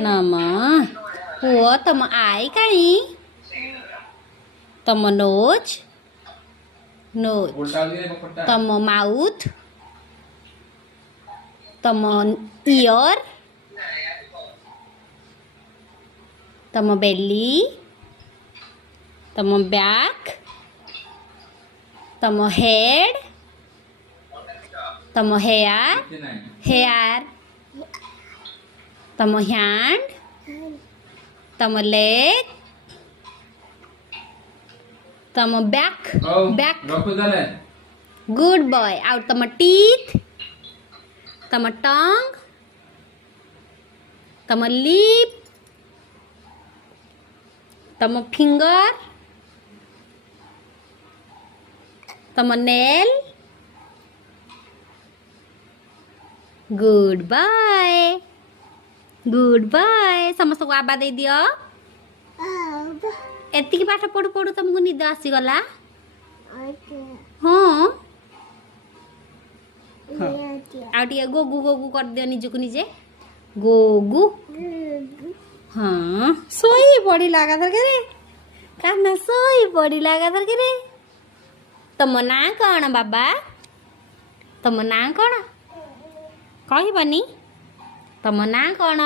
नम पुओ तुम आई कहीं तुम नोज नोज तुम माउथ तुम ईयर तुम बेली तुम बैक तुम हेड तुम हेयर तुम हैंड तुम लेग तुम बैक गुड बॉय आउट तुम टीथ तुम टंग तुम लिप तुम फिंगर तुम नेल गुड बाय समस्त को आबा दे दियो एतिकी पाठ पढ़ु पढ़ु तुमको निद आसीगला हाँ आउटिया गोगू गोगू कर दियो निजको निजे गोगू हाँ सोई पड़ी लगा थर के काना सोई पड़ी लगा थर के तुम ना कौन बाबा तुम ना कौन कहबनी तुम ना कौन